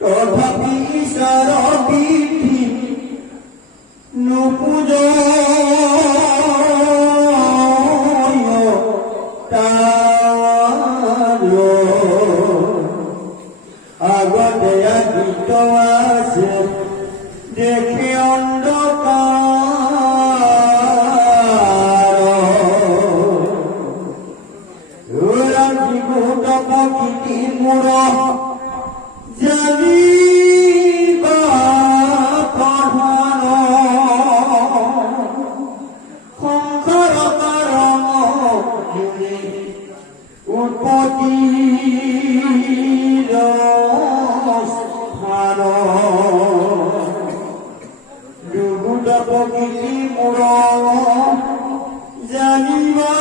তথাপি ঈশ্বৰ বিধি নুপুজ আগতে গীত আছে দেখে অন্ধকাৰ জীবুত প্ৰকৃতি মূৰ জানিবা প্ৰধান সংসাৰ কাৰণ উৎপত্তি প্রকৃতি মূর জানিবা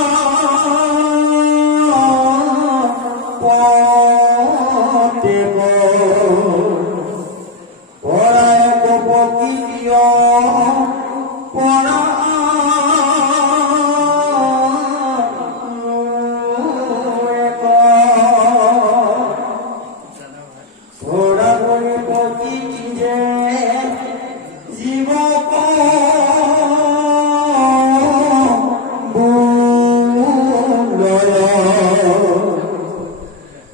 দেব পরায় প্রকৃতি পরা প্রকৃতি যে জীব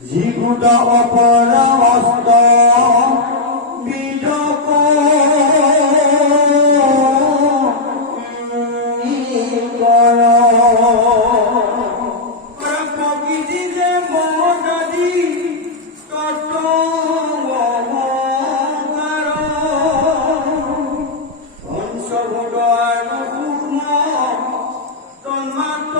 জীবুত অপরাস্ত বিধক প্রকৃতি যে মহাদি তত্ত্ব পঞ্চভূত আৰু সূক্ষ্ম তন্মাত্ৰ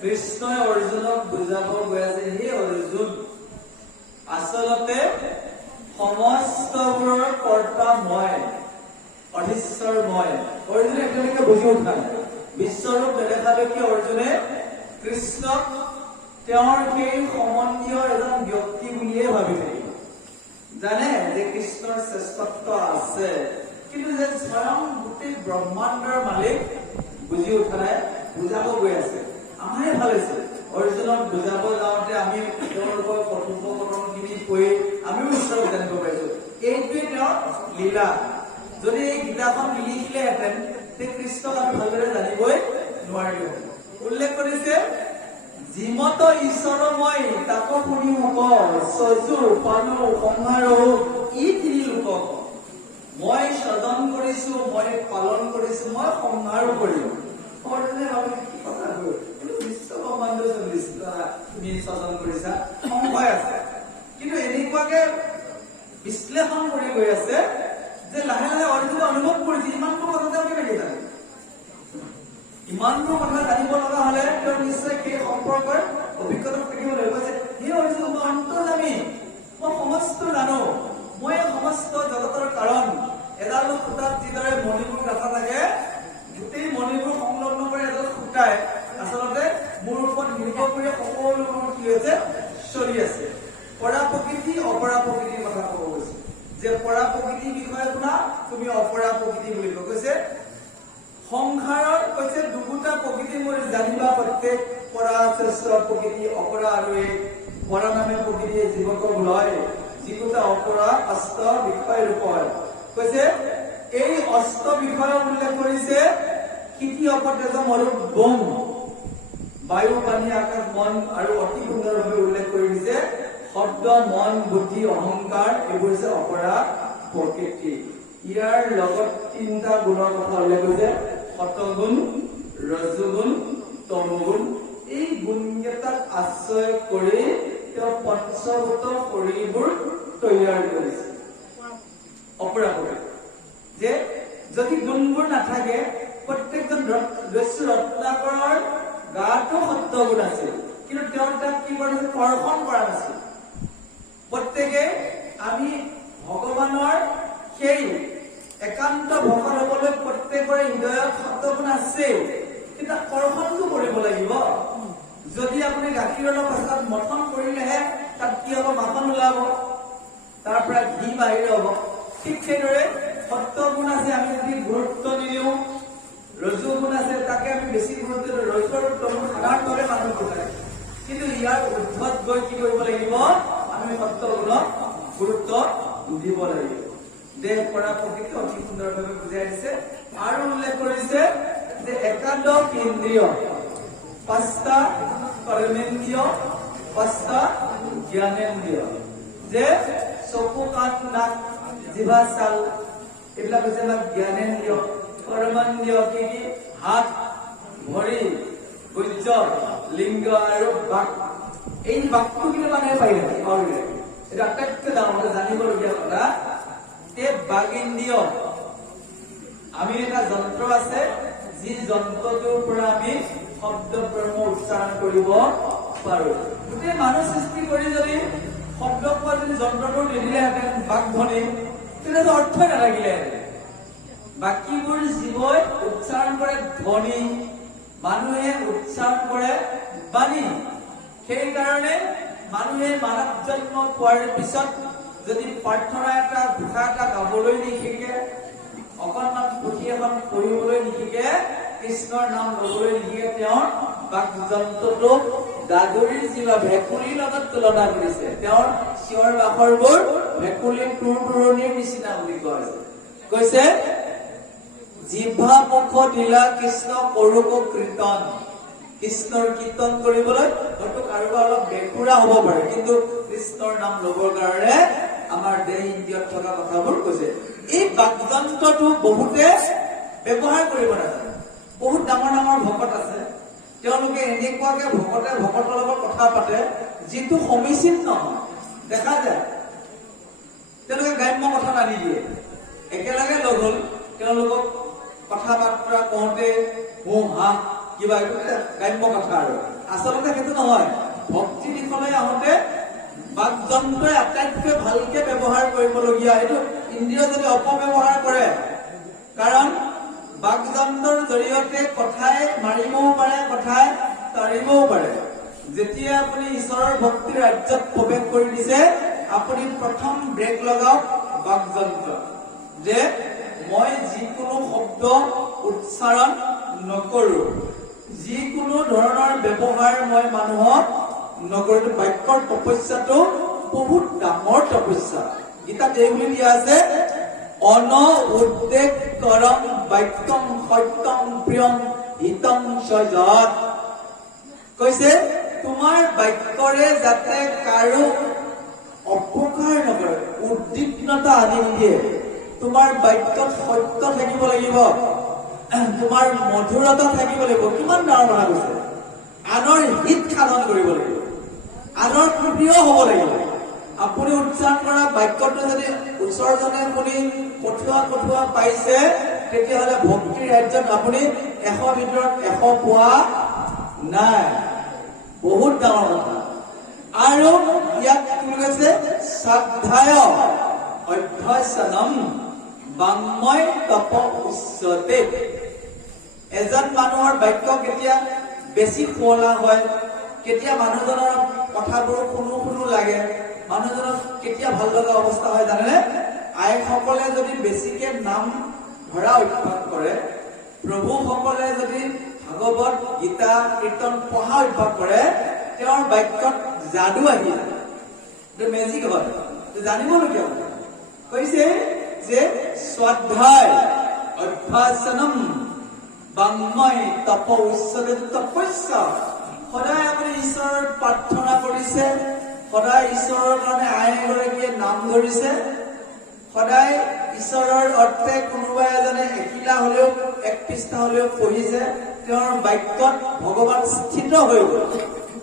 কৃষ্ণই অৰ্জুনক বুজাব গৈ আছে, হে অৰ্জুন, আচলতে সমস্তবোৰৰ কৰ্তা মই, অধীশ্বৰ মই। অৰ্জুনে একেলগে বুজি উঠা বিশ্বৰূপ নেদেখালৈকে অৰ্জুনে কৃষ্ণক তেওঁৰ সেই সম্বন্ধীয় এজন ব্যক্তি বুলিয়ে ভাবি থাকিব। জানে যে কৃষ্ণৰ শ্ৰেষ্ঠত্ব আছে, কিন্তু যে স্বয়ং গোটেই ব্ৰহ্মাণ্ডৰ মালিক বুজি উঠা নাই, বুজাব গৈ আছে। আমাৰে ভাল হৈছে অৰ্জুনক বুজাব যাওঁতে আমি তেওঁলোকৰ কথোপকথনখিনি কৈ আমিও ঈশ্বৰক জানিব পাৰিছো। এইটোৱে তেওঁৰ লীলা। যদি এই গীতাখন নিলিখিলেহেঁতেন তে কৃষ্ণক আমি ভালদৰে জানিবই নোৱাৰিলো। উল্লেখ কৰিছে, যিমত ঈশ্বৰ মই তাক শুনি মোক সজু পালো সংহাৰো ই তিনি লোকক মই সদন কৰিছো, মই পালন কৰিছো, মই সংহাৰো কৰিম। অৰ্জুনে ভাবে কি কথা হ'ল, বিশ্বব্ৰহ্মাণ্ড তুমি স্বজন কৰিছা, সংশয় আছে। কিন্তু এনেকুৱাকে বিশ্লেষণ কৰি গৈ আছে যে লাহে লাহে অৰ্জুনে অনুভৱ কৰিছে ইমানবোৰ কথা আমি লাগি জানো। ইমানবোৰ কথা জানিব লগা হলে তেওঁ নিশ্চয় সেই সম্পৰ্কৰ অভিজ্ঞতা থাকিব লাগিব যে সেই অৰ্জুন মই অন্তৰ্যামী, মই সমস্ত জানো, মই সমস্ত জগতৰ কাৰণ। এডাল সূতাত যিদৰে মণিবোৰ গাঁথা থাকে, গোটেই মণিবোৰ সংলগ্ন কৰি এডাল সূতাই আচলতে মোৰ ওপৰত নিৰ্ভৰ কৰি সকলোবোৰ কি হৈছে চলি আছে। পৰা প্ৰকৃতি অপৰা প্ৰকৃতিৰ কথা কব গৈছে যে পৰা প্ৰকৃতিৰ বিষয়ে শুনা, তুমি অপৰা প্ৰকৃতি বুলি কৈছে। সংসাৰৰ কৈছে দুটা প্ৰকৃতি মই জানিবা, প্ৰত্যেক পৰা শ্ৰেষ্ঠ প্ৰকৃতি অপৰা আৰু এই পৰা নামে প্ৰকৃতিয়ে জীৱকক লয়, যিকোটা অপৰা অষ্ট বিষয় ৰূপৰ কৈছে। এই অষ্ট বিষয় উল্লেখ কৰিছে কৃতি অপতেজ মৰুত বোম, বায়ু পানী আকাশ মন, আৰু অতি সুন্দৰভাৱে উল্লেখ কৰি দিছে শব্দ মন বুদ্ধি অহংকাৰ, এইবোৰ হৈছে অপৰা প্ৰকৃতি। ইয়াৰ লগত তিনিটা গুণৰ কথা উল্লেখ কৰিছে, সতগুণ ৰজোগুণ তমোগুণ এই গুণকেইটাক আশ্ৰয় কৰি তেওঁ পঞ্চভূত শৰীৰবোৰ তৈয়াৰ কৰিছে অপৰাপৰি যে যদি গুণবোৰ নাথাকে প্ৰত্যেকজন ৰত্নাকৰৰ গাতো সত্যগুণ আছিল কিন্তু তেওঁ তাক কি কৰিছে কৰ্ষণ কৰা নাছিল প্ৰত্যেকে আমি ভগৱানৰ সেই একান্ত ভকত হবলৈ প্ৰত্যেকৰে হৃদয়ত সত্যগুণ আছে কিন্তু কৰ্ষণটো কৰিব লাগিব যদি আপুনি গাখীৰৰ পাছত মথন কৰিলেহে তাত কি হ'ব মাখন ওলাব তাৰ পৰা ঘি বাহিৰ হ'ব ঠিক সেইদৰে সত্যগুণ আছে আমি যদি গুৰুত্ব নিদিওঁ ৰজোগুণ আছে তাকে আমি বেছি গুৰুত্ব দিওঁ ৰজৰ সাধাৰণভাৱে মানুহ বুজায় কিন্তু ইয়াৰ উদ্ধত গৈ কি কৰিব লাগিব আমি সত্যগুণক গুৰুত্ব দিব লাগিব দেহ পৰা প্ৰতিকে অতি সুন্দৰভাৱে বুজাই দিছে আৰু উল্লেখ কৰিছে যে একাদশ ইন্দ্ৰিয় পাঁচটা কৰ্মেন্দ্ৰিয় পাঁচটা জ্ঞানেন্দ্ৰিয় যে চকু কাণ নাক জিভা ছাল এইবিলাক হৈছে আমাৰ জ্ঞানেন্দ্ৰিয় কৰ্মেন্দ্ৰিয় কি কি হাত ভৰি বৈজ্য লিংগ আৰু বাক এই বাকটো কিন্তু মানুহে পাৰিলে এটা আটাইতকৈ ডাঙৰ জানিবলগীয়া কথা বাগিন্দ্ৰিয় আমি এটা যন্ত্ৰ আছে যি যন্ত্ৰটোৰ পৰা আমি শব্দ ব্ৰহ্ম উচ্চাৰণ কৰিব পাৰো গোটেই মানুহ সৃষ্টি কৰি যদি শব্দ কোৱা যদি যন্ত্ৰটো নিদিলেহেঁতেন বাকধ্বনি তেতিয়াতো অৰ্থই নাথাকিলেহেঁতেন বাকীবোৰ জীৱই উচ্চাৰণ কৰে ধ্বনি মানুহে উচ্চাৰণ কৰে বাণী সেইকাৰণে মানুহে মানৱ জন্ম পোৱাৰ পিছত যদি প্ৰাৰ্থনা এটা ঘোষা এটা গাবলৈ নিশিকে অকণমান পুথি এখন পঢ়িবলৈ নিশিকে কৃষ্ণৰ নাম ল'বলৈ নিশিকে তেওঁৰ বাকযন্ত্ৰটো গাগৰিৰ যিবা ভেকুলীৰ লগত তুলনা কৰিছে তেওঁৰ চিঞৰ বাখৰবোৰ ভেকুলীৰ তুৰতুৰণিৰ নিচিনা বুলি কৈছে জিভা মুখ দিলা কৃষ্ণ কৰোক কীৰ্তন কৃষ্ণৰ কীৰ্তন কৰিবলৈ হয়তো কাৰোবাৰ অলপ বেকুৰা হ'ব পাৰে কিন্তু কৃষ্ণৰ নাম ল'বৰ কাৰণে আমাৰ দেহ ইন্দ্ৰিয়ত থকা কথাবোৰ কৈছে এই বাকযন্ত্ৰটো বহুতে ব্যৱহাৰ কৰিব নাজানে বহুত ডাঙৰ ডাঙৰ ভকত আছে তেওঁলোকে এনেকুৱাকে ভকতে ভকতৰ লগত কথা পাতে যিটো সমীচীন নহয় দেখা যায় তেওঁলোকে গ্ৰাম্য কথা নানি দিয়ে একেলগে লগ হ'ল তেওঁলোকক কথা বাৰ্তা কওঁতে হাঁহ কিবা গ্ৰাম্য কথা আৰু আচলতে সেইটো নহয় ভক্তি দিশলৈ আহোঁতে বাকযন্ত্ৰই আটাইতকৈ ভালকে ব্যৱহাৰ কৰিবলগীয়া এইটো ইন্দ্ৰিয় যদি অপব্যৱহাৰ কৰে কাৰণ বাকযন্ত্ৰৰ জৰিয়তে কথাই মাৰিবও পাৰে কথাই তাৰিবও পাৰে যেতিয়া আপুনি ঈশ্বৰৰ ভক্তিৰ ৰাজ্যত প্ৰৱেশ কৰি দিছে আপুনি প্ৰথম ব্ৰেক লগাওক বাকযন্ত্ৰ যে মই যিকোনো শব্দ উচ্চাৰণ নকৰো যিকোনো ধৰণৰ ব্যৱহাৰ মই মানুহক নকৰো বাক্যৰ তপস্যাটো বহুত ডাঙৰ তপস্যা গীতাত এই বুলি দিয়া আছে অন উদ্বেগ কৰম বাক্যম সত্যম প্ৰিয়ম হিতম সজত কৈছে তোমাৰ বাক্যৰে যাতে কাৰো অপকাৰ নকৰে উদ্বিগ্নতা আনি নিদিয়ে তোমাৰ বাক্যত সত্য থাকিব লাগিব তোমাৰ মধুৰতা থাকিব লাগিব কিমান ডাঙৰ কথা কৈছে আনৰ হিত সাধন কৰিব লাগিব আনৰ প্ৰিয় হ'ব লাগিব আপুনি উচ্চাৰণ কৰা বাক্যটো যদি ওচৰজনে শুনি কঠুৱা পাইছে তেতিয়াহ'লে ভক্তিৰ ৰাজ্যত আপুনি 100 ভিতৰত 100 পোৱা নাই বহুত ডাঙৰ কথা আৰু ইয়াক কি কৈছে শ্ৰদ্ধায় অভ্যাসনম বাংময় তপ উচ্যতে এজন মানুহৰ বাক্য কেতিয়া বেছি শুৱলা হয় কেতিয়া মানুহজনৰ কথাবোৰ শুনো লাগে মানুহজনৰ কেতিয়া ভাল লগা অৱস্থা হয় জানেনে আইসকলে যদি বেছিকে নাম ধৰা অভ্যাস কৰে প্ৰভুসকলে যদি ভাগৱত গীতা কীৰ্তন পঢ়া অভ্যাস কৰে তেওঁৰ বাক্যত যাদু আহি যায় মেজিক হয় জানিবলগীয়া কৈছে যে শ্ৰদ্ধায় অভ্যাসনম বাংময় তপ উচ্যতে তপস্যা সদায় আপুনি ঈশ্বৰৰ প্ৰাৰ্থনা কৰিছে সদায় ঈশ্বৰৰ কাৰণে আই এগৰাকীয়ে নাম ধৰিছে সদায় ঈশ্বৰৰ অৰ্থে কোনোবা এজনে একিলা হলেও এক পৃষ্ঠা হলেও পঢ়িছে তেওঁৰ বাক্যত ভগৱান স্থিত হৈ গ'ল।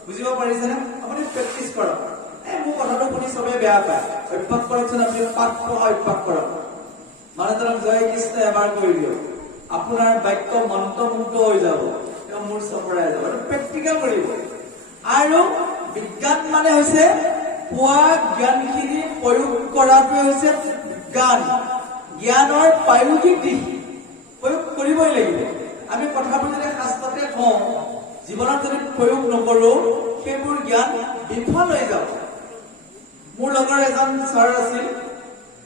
বুজিব পাৰিছেনে? আপুনি প্ৰেক্টিচ কৰক। মোৰ কথাটো শুনি চবে বেয়া পায়, অভ্যাস কৰকচোন। আপুনি পাঠ পঢ়া অভ্যাস কৰক। মানুহজনক জয় কৃষ্ণ এবাৰ কৰি দিয়ক, আপোনাৰ বাক্য মন্ত্ৰমুগ্ধ হৈ যাব, তেওঁ মূৰ চপৰাই যাব। প্ৰেক্টিকেল কৰিব। আৰু বিজ্ঞান মানে হৈছে পোৱা জ্ঞানখিনি প্ৰয়োগ কৰাটোৱে হৈছে জ্ঞান। জ্ঞানৰ প্ৰায়োগিক দিশ প্ৰয়োগ কৰিবই লাগিব। আমি কথাবোৰ যদি শাস্ত্ৰতে কওঁ, জীৱনত যদি প্ৰয়োগ নকৰো, সেইবোৰ জ্ঞান বিফল হৈ যাব। মোৰ লগৰ এজন ছাৰ আছিল,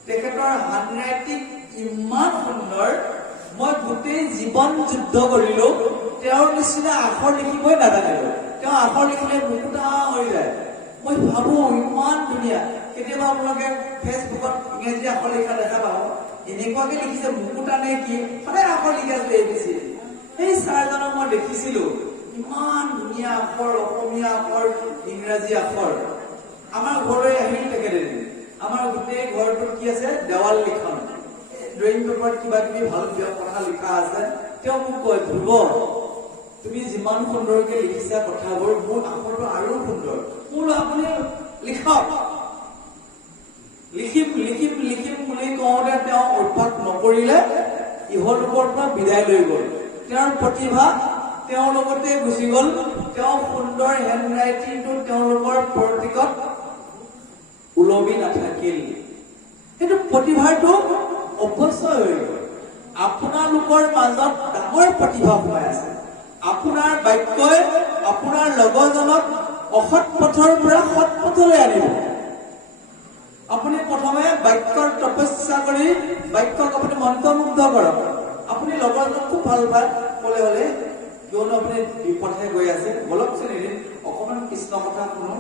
তেখেতৰ হেণ্ডৰাইটিং ইমান সুন্দৰ, মই গোটেই জীৱন যুদ্ধ কৰিলো, তেওঁৰ নিচিনা আখৰ লিখিবই নাজানিলো। তেওঁ আখৰ লিখিলে মুকুতা হৈ যায়। মই ভাবো ইমান ধুনীয়া। কেতিয়াবা আপোনালোকে ফেচবুকত ইংৰাজী আখৰ লিখা দেখা পাব, এনেকুৱাকে লিখিছে মুকুতা নে কি, সদায় আখৰ লিখি আছো ABC। সেই ছাৰজনক মই দেখিছিলো, ইমান ধুনীয়া আখৰ, অসমীয়া আখৰ, ইংৰাজী আখৰ। আমাৰ ঘৰলৈ আহিল তেখেতে। আমাৰ গোটেই ঘৰটোত কি আছে, দেৱাল লিখন, ড্ৰয়িং পেপাৰত কিবা কিবি ভাল কথা লিখা আছে। তেওঁ মোক কয়, ধ্ৰুৱ, তুমি যিমান সুন্দৰকে লিখিছা কথাবোৰ, মোৰ আখৰটো আৰু সুন্দৰ। মোৰ আপুনি লিখক। লিখিম লিখিম লিখিম বুলি কওঁতে তেওঁ অভ্যাস নকৰিলে, ইহলোকৰ পৰা বিদায় লৈ গ'ল। তেওঁৰ প্ৰতিভা তেওঁৰ লগতে গুচি গ'ল। তেওঁ সুন্দৰ হেণ্ডৰাইটিংটো তেওঁলোকৰ প্ৰতীকত ওলমি নাথাকিল। সেইটো প্ৰতিভাটো অপচয় হৈ গ'ল। আপোনালোকৰ মাজত ডাঙৰ প্ৰতিভা সোমাই আছে। আপোনাৰ বাক্যই আপোনাৰ লগৰজনক অসৎ পথৰ পৰা সৎ পথলৈ আনিব। আপুনি প্ৰথমে বাক্যৰ তপস্যা কৰি বাক্যক আপুনি মন্ত্ৰমুগ্ধ কৰক। আপুনি লগৰজনক খুব ভাল পায় ক'লে হ'লে, কিয়নো আপুনি বিপথে গৈ আছে, বলকচোন এদিন অকণমান কৃষ্ণ কথা শুনো।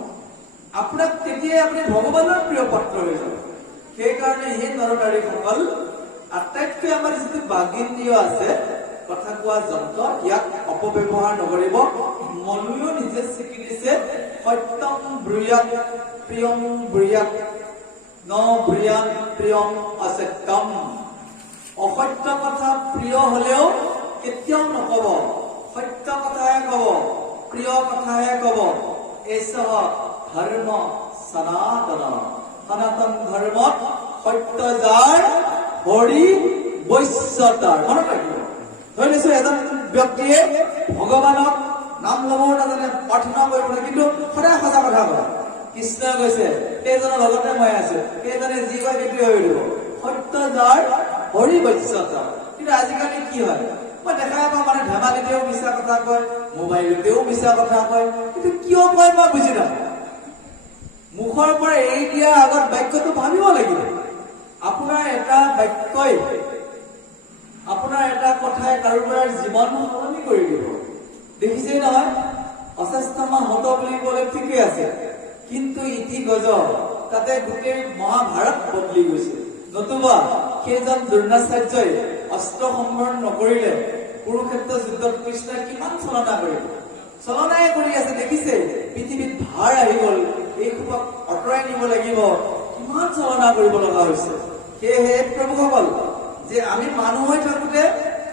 আপোনাক তেতিয়াই আপুনি ভগৱানৰ প্ৰিয় পাত্ৰ হৈ যাব। সেইকাৰণে সেই নৰনাৰীসকল, আটাইতকৈ আমাৰ যিটো বাগিন্দ্ৰিয় আছে, কথা কোৱা যন্ত্ৰ, ইয়াক অপব্যৱহাৰ নকৰিব। মনুৱেও নিজে স্বীকৃতি দিছে, সত্যম ব্ৰুয়াত প্ৰিয়ম ব্ৰুয়াত ন ব্ৰুয়াত প্ৰিয়ম অসত্যম। অসত্য কথা প্ৰিয় হলেও কেতিয়াও নকব, সত্য কথাহে কব, প্ৰিয় কথাহে কব। এসহ ধৰ্ম সনাতন। সনাতন ধৰ্মত সত্য যাৰ, হৰি বৈশ্য তাৰ। মনত ৰাখিব। ধৰি লৈছো এজন ব্যক্তিয়ে ভগৱানক নাম লব নাজানে, প্ৰাৰ্থনা কৰিব নাজানে, কিন্তু সদায় সঁচা কথা কয়। কৃষ্ণই কৈছে, সেইজনৰ লগতে মই আছো, সেইজনে যি কয় সেইটোৱে হৈ দিব। সত্য যাৰ, হৰি বৈশ্য তাৰ। কিন্তু আজিকালি কি হয়, মই দেখা পাওঁ মানে ধেমালিতেও মিছা কথা কয়, মোবাইলতেও মিছা কথা কয়। কিন্তু কিয় কয় মই বুজি নাপাওঁ। মুখৰ পৰা এৰি দিয়াৰ আগত বাক্যটো ভাবিব লাগিব। আপোনাৰ এটা বাক্যই, আপোনাৰ এটা কথাই কাৰোবাৰ জীৱন সলনি কৰি দিব। দেখিছেই নহয়, অশেষ্টামা হত বুলি ক'লে ঠিকে আছে, কিন্তু ইতি গজ, তাতে গোটেই মহাভাৰত বদলি গৈছে। নতুবা সেইজন দ্ৰোণাচাৰ্যই অস্ত্ৰ সম্বৰণ নকৰিলে কুৰুক্ষেত্ৰ যুদ্ধত কৃষ্ণই কিমান চলনা কৰিব। চলনাই কৰি আছে, দেখিছে পৃথিৱীত ভাৰ আহি গ'ল, এই সোপাক আঁতৰাই নিব লাগিব, কিমান চলনা কৰিব লগা হৈছে। সেয়েহে প্ৰভুসকল, যে আমি মানুহ হৈ থাকোতে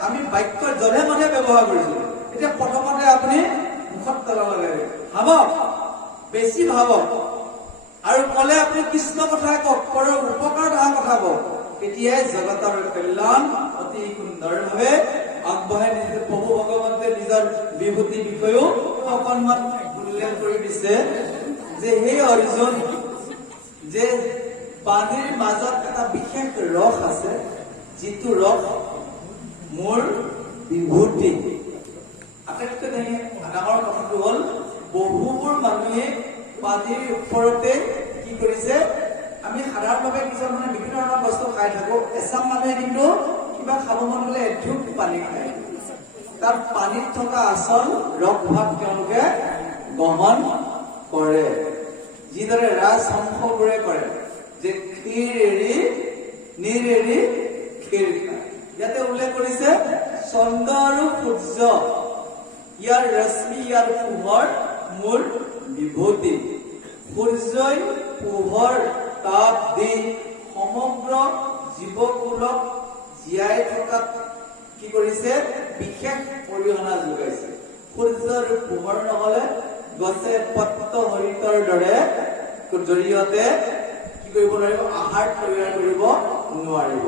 আমি বাক্যৰ জধে মধে ব্যৱহাৰ কৰিছিলো। এতিয়া প্ৰথমতে আপুনি মুখত তলাব লাগে, ভাবক, বেছি ভাবক, আৰু কলে আপুনি কৃষ্ণ কথা কওক, পৰৰ উপকাৰ অহা কথা কওক। তেতিয়াই জগতৰ কল্যাণ অতি সুন্দৰভাৱে আগবঢ়াই নিছে। প্ৰভু ভগৱন্তে নিজৰ বিভূতি বিষয়েও অকণমান উল্লেখ কৰি দিছে, যে সেই অৰ্জুন, যে পানীৰ মাজত এটা বিশেষ ৰস আছে, যিটো ৰস মোৰ বিভূতি। আটাইতকৈ ডাঙৰ কথাটো হল, বহুবোৰ মানুহে পানীৰ ওপৰতে কি কৰিছে, আমি সাধাৰণভাৱে কিছুমান মানে বিভিন্ন ধৰণৰ বস্তু খাই থাকো, এচাম মানুহে কিন্তু কিবা খাব মন গলে এঢোক পানী খায়। তাত পানীত থকা আচল ৰস ভাগ তেওঁলোকে গ্ৰহণ কৰে, যিদৰে ৰাজহংসবোৰে কৰে, যে ক্ষীৰ এৰি নীৰ এৰি ক্ষীৰ খায়। ইয়াতে উল্লেখ কৰিছে, চন্দ্ৰ আৰু সূৰ্য, ইয়াৰ ৰশ্মি, ইয়াৰ পোহৰ মোৰ বিভূতি। সূৰ্যই পোহৰ তাপ দি সমগ্ৰ জীৱকুলক জীয়াই থকাত কি কৰিছে, বিশেষ অৰিহণা যোগাইছে। সূৰ্যৰ পোহৰ নহলে গছে পত্ৰ হৰিতৰ দৰে জৰিয়তে কি কৰিব নোৱাৰিব, আহাৰ তৈয়াৰ কৰিব নোৱাৰিব।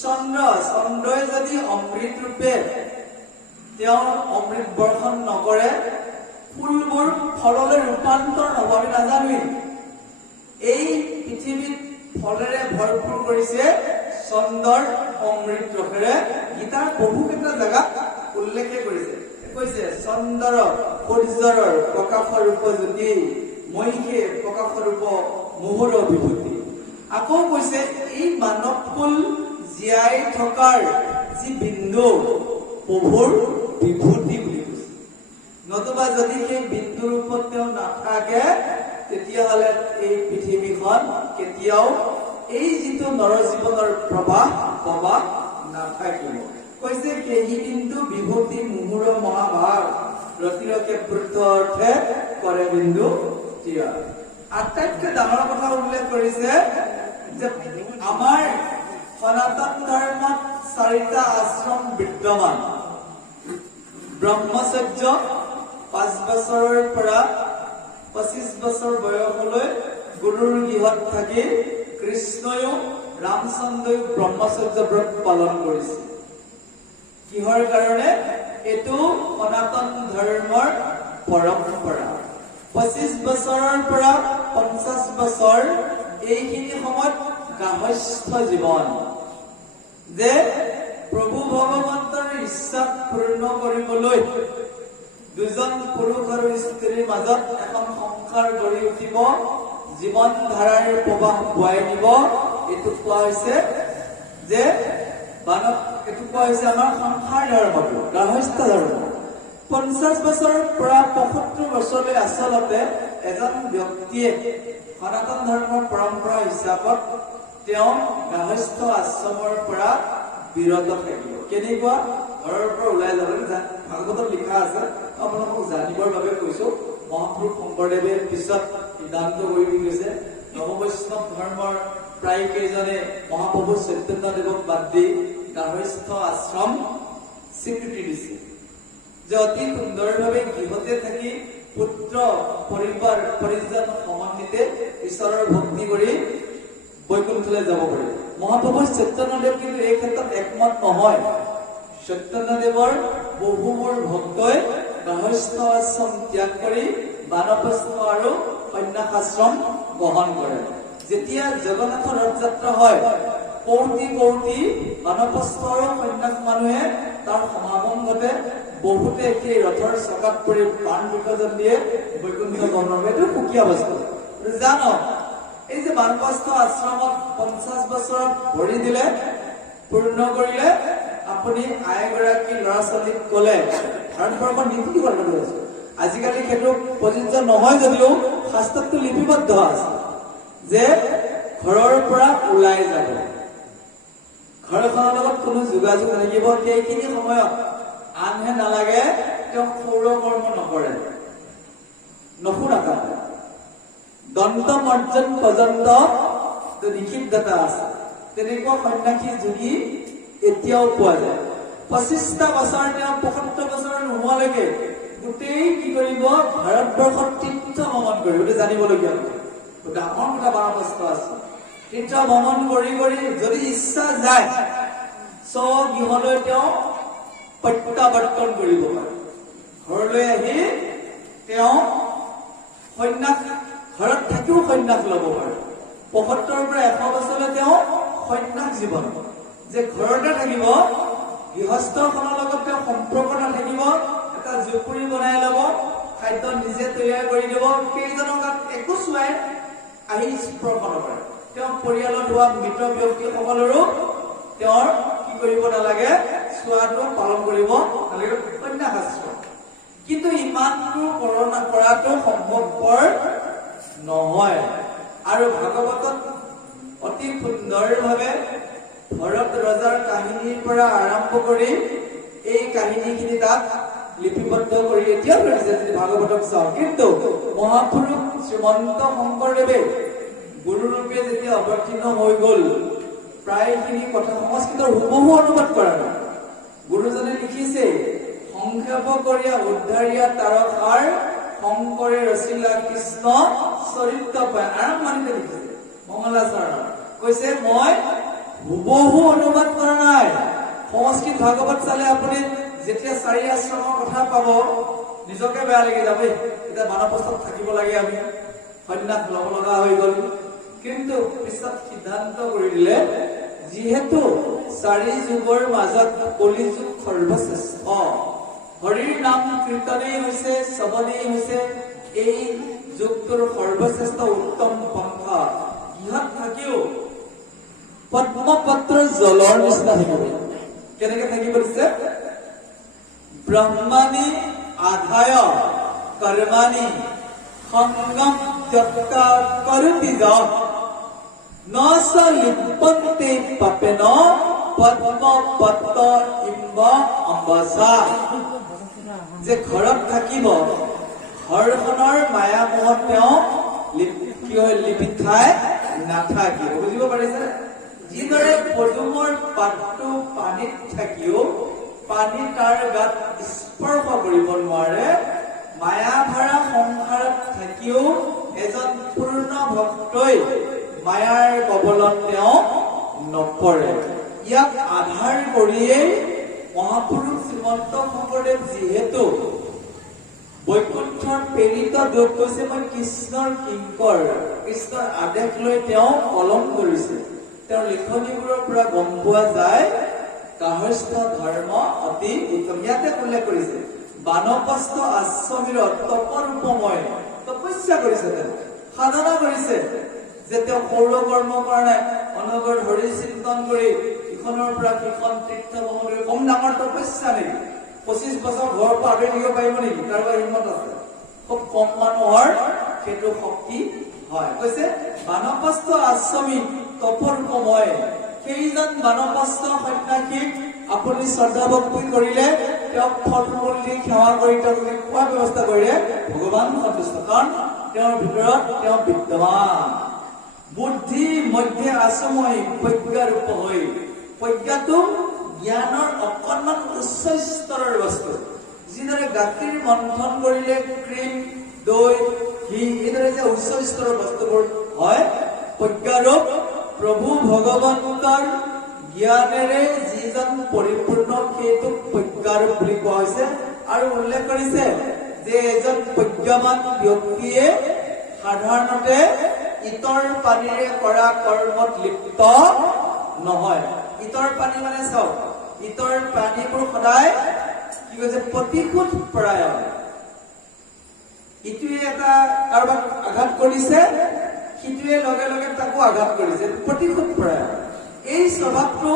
চন্দ্ৰই যদি অমৃত ৰূপে তেওঁৰ অমৃত বৰ্ষণ নকৰে, ফুলবোৰ ফললৈ ৰূপান্তৰ হ'ব। আমি নাজানোৱেই এই পৃথিৱীত ফলেৰে ভৰপূৰ কৰিছে চন্দ্ৰৰ অমৃত ৰসেৰে। গীতাৰ বহুকেইটা জেগাত উল্লেখে কৈছে চন্দ্ৰ সূৰ্যৰ প্ৰকাশৰূপ জ্যোতি, মহিষে প্ৰকাশৰূপ মোহৰ বিভূতি। আকৌ কৈছে এই মানৱকুল জীয়াই থকাৰ যি বিন্দু প্ৰভুৰ বিভূতি বুলি কৈছে। নতুবা যদি সেই বিন্দু ৰূপত তেওঁ নাথাকে, তেতিয়াহ'লে এই পৃথিৱীখন কেতিয়াও এই যিটো নৰজীৱনৰ প্ৰবাহ নাথাকিব। কৈছে সেই বিন্দু বিভূতি মুহুৰ মহাভাগ, ৰতিৰকে বৃদ্ধ অৰ্থে কৰে বিন্দু তীৰ। আটাইতকৈ ডাঙৰ কথা উল্লেখ কৰিছে যে আমাৰ সনাতন ধৰ্মত 4টা আশ্ৰম বিদ্যমান। ব্ৰহ্মচৰ্য 5 বছৰৰ পৰা 25 বছৰ বয়সলৈ গুৰুৰ গৃহত থাকি কৃষ্ণয়ো ৰামচন্দ্ৰয়ো ব্ৰহ্মচৰ্য ব্ৰত পালন কৰিছে। কিহৰ কাৰণে? এইটো সনাতন ধৰ্মৰ পৰম্পৰা। 25 বছৰৰ পৰা 50 বছৰ এইখিনি সময়ত গাহস্থ জীৱন, যে প্ৰভু ভগৱন্তৰ ইচ্ছা পূৰ্ণ কৰিবলৈ দুজন পুৰুষ আৰু স্ত্ৰীৰ মাজত এখন সংসাৰ গঢ়ি উঠিব, জীৱন ধাৰাৰ প্ৰবাহ বুৱাই নিব। এইটো কোৱা হৈছে যে এইটো কোৱা হৈছে আমাৰ সংসাৰ ধৰ্মটো, গাহস্থ ধৰ্ম। 50 বছৰৰ পৰা 75 বছৰলৈ আচলতে এজন ব্যক্তিয়ে সনাতন ধৰ্মৰ পৰম্পৰা হিচাপত তেওঁ গাহস্থ আশ্ৰমৰ পৰা বিৰত থাকিব। কেনেকুৱা? ঘৰৰ পৰা ওলাই যাব। ভাগৱতত লিখা আছে, আপোনালোকক জানিবৰ বাবে কৈছো। মহাপুৰুষ শংকৰদেৱে পিছত সিদ্ধান্ত কৰি দি গৈছে, নৱবৈষ্ণৱ ধৰ্মৰ প্ৰায় কেইজনে মহাপ্ৰভু চৈতন্যদেৱক বাদ দি গাহস্থ আশ্ৰম স্বীকৃতি দিছে, যে অতি সুন্দৰভাৱে গৃহতে থাকি পুত্ৰ পৰিবাৰ পৰিজন সমন্বিতে ঈশ্বৰৰ ভক্তি কৰি বৈকুণ্ঠলৈ যাব পাৰি। মহাপ্ৰভু চৈতন্যদেৱ কিন্তু এই ক্ষেত্ৰত একমত নহয়। চৈতন্যদেৱৰ বহুবোৰ ভক্তই গাহস্থ আশ্ৰম ত্যাগ কৰি বানপ্ৰস্থ আৰু সন্ন্যাস আশ্ৰম গ্ৰহণ কৰে। যেতিয়া জগন্নাথৰ ৰথযাত্ৰা হয়, কৌটি বানপ্ৰস্থ আৰু সন্ন্যাস মানুহে তাৰ সমাগম ঘটে। বহুতে সেই ৰথৰ চকাত পৰি প্ৰাণ বিসৰ্জন দিয়ে, বৈকুণ্ঠ গমন। এইটো সুকীয়া বস্তু। জানো এই যে বানপ্ৰস্থ আশ্ৰমত 50 বছৰত ভৰি দিলে, পূৰ্ণ কৰিলে, আপুনি আইগৰাকী ল'ৰা ছোৱালীক কলে ভাৰতবৰ্ষৰ নীতি কথা কৈছো। আজিকালি সেইটো প্ৰযোজ্য নহয় যদিও শাস্ত্ৰতটো লিপিবদ্ধ আছে যে ঘৰৰ পৰা ওলাই যাব, ঘৰখনৰ লগত কোনো যোগাযোগ নাথাকিব। সেইখিনি সময়ত আনহে নালাগে তেওঁ সৌৰ কৰ্ম নকৰে, নশুনাকাৰে। দন্ত মৰ্জন পৰ্যন্ত নিষিদ্ধতা আছে। তেনেকুৱা সন্ন্যাসী যোগী এতিয়াও পোৱা যায়। 25টা বছৰ তেওঁ 75 বছৰ নোহোৱালৈকে গোটেই কি কৰিব, ভাৰতবৰ্ষত তীৰ্থ ভ্ৰমণ কৰিব। এইটো জানিবলগীয়া ডাঙৰ কথা। বানপ্ৰস্থ আছে, তীৰ্থ ভ্ৰমণ কৰি যদি ইচ্ছা যায় স্বগৃহলৈ তেওঁ প্ৰত্যাৱৰ্তন কৰিব পাৰে। ঘৰলৈ আহি তেওঁ সন্ন্যাস, ঘৰত থাকিও সন্ন্যাস ল'ব পাৰে। 75 পৰা 100 বছৰলৈ তেওঁ সন্ন্যাস জীৱন, যে ঘৰতে থাকিব, গৃহস্থখনৰ লগত তেওঁ সম্পৰ্ক নাথাকিব, এটা জুপুৰি বনাই ল'ব, খাদ্য নিজে তৈয়াৰ কৰি দিব, কেইজনৰ গাত একো চুৱাই আহি স্পৰ্শ নকৰে। তেওঁ পৰিয়ালত হোৱা মৃত ব্যক্তিসকলৰো তেওঁৰ কি কৰিব নালাগে, চুৱাটো পালন কৰিব নালাগে। সন্ন্যাস আশ্ৰম। কিন্তু ইমানটো কৰাটো সম্ভৱপৰ নহয়। আৰু ভাগৱতত অতি সুন্দৰভাৱে ভৰত ৰজাৰ কাহিনীৰ পৰা আৰম্ভ কৰি এই কাহিনীখিনি তাত লিপিবদ্ধ কৰি এতিয়াও কৰিছে যদি ভাগৱতক চাওঁ। কিন্তু মহাপুৰুষ শ্ৰীমন্ত শংকৰদেৱে গুৰুৰূপে যেতিয়া অৱতীৰ্ণ হৈ গল, প্ৰায়খিনি কথা সংস্কৃতৰ হুবহু অনুবাদ কৰা নাই। গুৰুজনে লিখিছে সংক্ষেপ কৰিয়া উদ্ধাৰিয়া তাৰকাৰ শংকৰে ৰচিলা কৃষ্ণ চৰিত্ৰ পায় আৰম্ভণিতে লিখিছে মংগলাচৰণ কৈছে মই হুবহু অনুবাদ কৰা নাই। সংস্কৃত ভাগৱত চালে আপুনি যেতিয়া 4 আশ্ৰমৰ কথা পাব নিজকে বেয়া লাগি যাব, এতিয়া বানপ্ৰস্থত থাকিব লাগে, আমি সন্ন্যাস ল'ব লগা হৈ গল। কিন্তু পিছত সিদ্ধান্ত কৰি দিলে যিহেতু 4 যুগৰ মাজত কলি যুগ সৰ্বশ্ৰেষ্ঠ, হৰিৰ নাম কীৰ্তনেই হৈছে শ্ৰৱণেই হৈছে এই যুগটোৰ সৰ্বশ্ৰেষ্ঠ উত্তম পন্থা। ইহাত থাকিও পদ্মপত্ৰৰ জলৰ নিচিনা থাকিব। কেনেকে থাকিব দিছে? ব্ৰহ্মাণী আধায় কৰ্মাণি সংগম যক্তা কৰোতি যৎ ন স লিপ্যন্তে পাপেন পদ্মপত্ৰ ইম্ব অম্বসা। যে ঘৰত থাকিব ঘৰখনৰ মায়া মোহত তেওঁ লিপিত খাই নাথাকিব। বুজিব পাৰিছে? যিদৰে পদুমৰ পাতটো পানীত থাকিও পানী তাৰ গাত স্পৰ্শ কৰিব নোৱাৰে, মায়া ভৰা সংসাৰত থাকিও এজন পূৰ্ণ ভক্তই মায়াৰ কবলত তেওঁ নপৰে। ইয়াক আধাৰ কৰিয়েই মহাপুৰুষ শ্ৰীমন্ত শংকৰদেৱ যিহেতু বৈকুণ্ঠৰ প্ৰেৰিত দূত কৈছে মই কৃষ্ণৰ কিংকৰ, কৃষ্ণৰ আদেশ লৈ তেওঁ কলম কৰিছে। তেওঁৰ লিখনিবোৰৰ পৰা গম পোৱা যায় গাৰ্হস্থ্য ধৰ্ম অতি উত্তম। ইয়াতে উল্লেখ কৰিছে বানপ্ৰস্থ আশ্ৰমীৰ তপৰূপময় তপস্যা কৰিছে, তেওঁ সাধনা কৰিছে যে তেওঁ সৌৰ কৰ্ম কৰা নাই, অনবৰত হৰি চিন্তন কৰি ইখনৰ পৰা সিখন তীৰ্থ ভ্ৰমণ কৰি। কম ডাঙৰ তপস্যা নেকি? 25 বছৰ ঘৰৰ পৰা আঁতৰি থাকিব পাৰিব নেকি? কাৰোবাৰ হিম্মত আছে? খুব কম মানুহৰ সেইটো শক্তি হয়। কৈছে বানপ্ৰস্থ আশ্ৰমী তপৰূপময়, সেইজন বানপ্ৰস্থ সন্ন্যাসীক আপুনি শ্ৰদ্ধা ভক্তি কৰিলে, তেওঁক ফল মূল দি সেৱা কৰি তেওঁক খোৱা ব্যৱস্থা কৰিলে ভগৱান সন্তুষ্ট, কাৰণ তেওঁৰ ভিতৰত তেওঁ বিদ্যমান। বুদ্ধি মধ্যে আশ্ৰময় প্ৰজ্ঞাৰূপ হৈ, প্ৰজ্ঞাটো জ্ঞানৰ অকণমান উচ্চ স্তৰৰ বস্তু। যিদৰে গাখীৰ মন্থন কৰিলে ক্ৰীম দৈ ঘি এইদৰে যে উচ্চ স্তৰৰ বস্তুবোৰ হয়, প্ৰজ্ঞাৰূপ প্ৰভু ভগৱন্তৰ জ্ঞানেৰে যিজন পৰিপূৰ্ণ সেইটোক প্ৰজ্ঞাৰূপ বুলি কোৱা হৈছে। আৰু উল্লেখ কৰিছে যে এজন প্ৰজ্ঞাৱান ব্যক্তিয়ে সাধাৰণতে ইতৰ পানীৰে কৰা কৰ্মত লিপ্ত নহয়। ইতৰ পানী মানে চাওক, ইতৰ পানীবোৰ সদায় কি কৈছে প্ৰতিশোধ পৰায়ণ। ইটোৱে এটা কাৰোবাক আঘাত কৰিছে, সিটোৱে লগে লগে তাকো আঘাত কৰিছে, প্ৰতিশোধ পৰায়ণ। এই স্বভাৱটো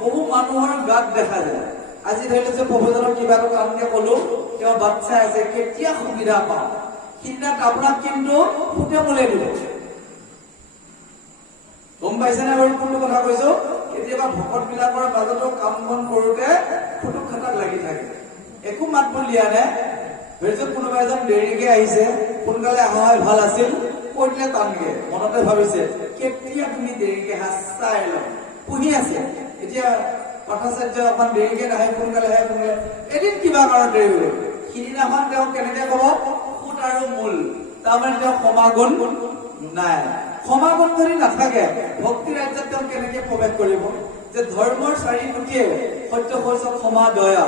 বহু মানুহৰ গাত দেখা যায়। আজি ধৰি লৈছে প্ৰভুজনক কিবা এটা কামকে কলো, তেওঁ বাট চাই আছে কেতিয়া সুবিধা পাওঁ, সিদিনা আপোনাক কিন্তু ফুটে মূলে দিব। গম পাইছেনে বাৰু কোনটো কথা কৈছো? কেতিয়াবা ভকত বিলাকৰ মাজতো কাম বন কৰোতে ফুটুক খাটাক লাগি থাকে, একো মাত বোল দিয়া নাই। ধৰিছো কোনোবা এজন দেৰিকে আহিছে, সোনকালে অহা হয় ভাল আছিল, কৈ দিলে টানকে, মনতে ভাবিছে কেতিয়া তুমি দেৰিকে চাই লওঁ পুহি আছে। এতিয়া পাঠাচাৰ্য অকমান দেৰিকে নাহে, সোনকালে আহে, সোনকালে এদিন কিবা কাৰণত দেৰি হৈ গল, সিদিনাখন তেওঁ কেনেকে কব ফুট আৰু মূল, তাৰমানে তেওঁ সমাগুণ নাই। সমাগুণ যদি নাথাকে ভক্তি ৰাজ্যত তেওঁ কেনেকে প্ৰৱেশ কৰিব? যে ধৰ্মৰ 4 কোটিয়ে সত্য শৌচ ক্ষমা দয়া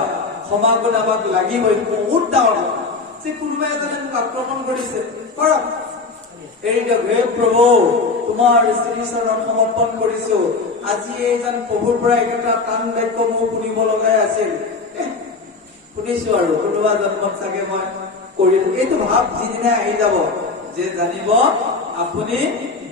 সমাগুণ আমাক লাগিবই, বহুত ডাঙৰ কথা। যে কোনোবা এজনে মোক আক্ৰমণ কৰিছে, কৰক, এৰি দিয়ক। হে প্ৰভু তোমাৰ শ্ৰীচৰণত সমৰ্পণ কৰিছো, আজি এইজন প্ৰভুৰ পৰা এটা টান বাক্য মোক শুনিব লগাই আছিল, শুনিছো আৰু কোনোবা জন্মত চাগে মই কৰিলো। এইটো ভাৱ যিদিনা আহি যাব যে জানিব আপুনি